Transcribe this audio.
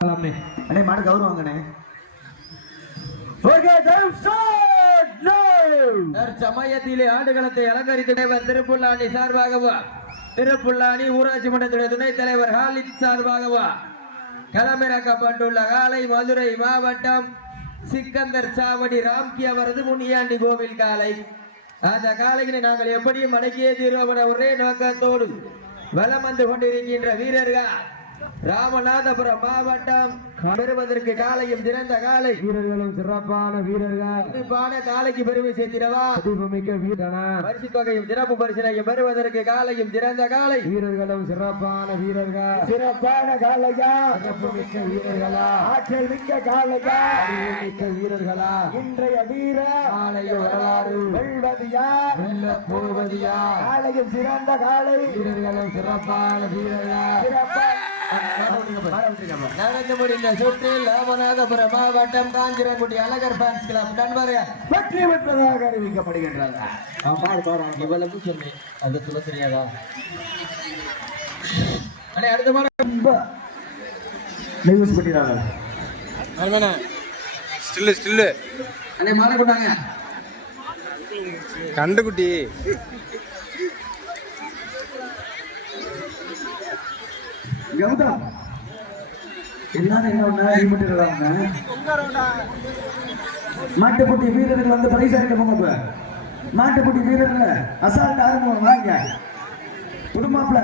அண்ணே அண்ணே மாடு கௌரவங்கண்ணே ஓகே டைம் ஸ்டார்ட் தற்சமயத்திலே ஆடுகளத்தை அலங்கரித்து தலைவர் திருப்புல்லாணி சார்பாகவா? திருப்புல்லாணி ஊராட்சி மன்றத்துடைய துணைத் தலைவர் ஹாலித் சார்பாகவா? களமிறக்கப்பட்டுள்ள காலை மதுரை மாவட்டம் சிக்கந்தர் சாவடி ராம்கி அவரது முனியாண்டி கோவில் காலை. அந்த காலையினை நாங்கள் எப்படியும் அடக்கியே தீர்வோம் என ஒரே நோக்கத்தோடு வலம் வந்து கொண்டிருக்கின்ற வீரர்கள். ராமநாதபுரம் மாவட்டம் பெறுவதற்கு காலையும் சிறந்த காலை. வீரர்களும் சிறப்பான வீரர்கள். சிறப்பான காலைக்கு பெருமை சேர்த்திடவா? வீரனா. பரிசு தொகையும் சிறப்பு பரிசினையும் பெறுவதற்கு காலையும் சிறந்த காலை. வீரர்களும் சிறப்பான வீரர்கள். சிறப்பான காலையா? சிறப்புமிக்க வீரர்களா? ஆற்றல் மிக்க காலையா? மிக்க வீரர்களா? இன்றைய வீர ஆலய வரலாறு. வெல்வது யார் வெல்ல போவது யார் ஆலயம் சிறந்த காலை. வீரர்களும் சிறப்பான வீரர்கள்? முடிந்த சுற்றில் ராமநாதபுரம் மாவட்டம் காஞ்சிரங்குடி அழகர் ஃபேன்ஸ் கிளப் நண்பர்கள் வெற்றி பெற்றதாக பாரு பாரு இவ்வளவு சொன்னேன் அது சொல்ல தெரியாதா? அண்ணே அடுத்த மாடு. யூஸ் பண்ணிடுறாங்க ஸ்டில்லு ஸ்டில்லு. அண்ணே மாலை கொண்டாங்க. கண்டுக்குட்டி கௌதம். எல்லாரும் என்ன ஒண்ணா மாட்டுப்பட்டி வீரர்கள் வந்து பரிசு அளிக்க போங்க இப்ப. மாட்டுப்பட்டி வீரர்கள் அசால்ட் ஆரம்பம் வாங்க. குடும்பம்ல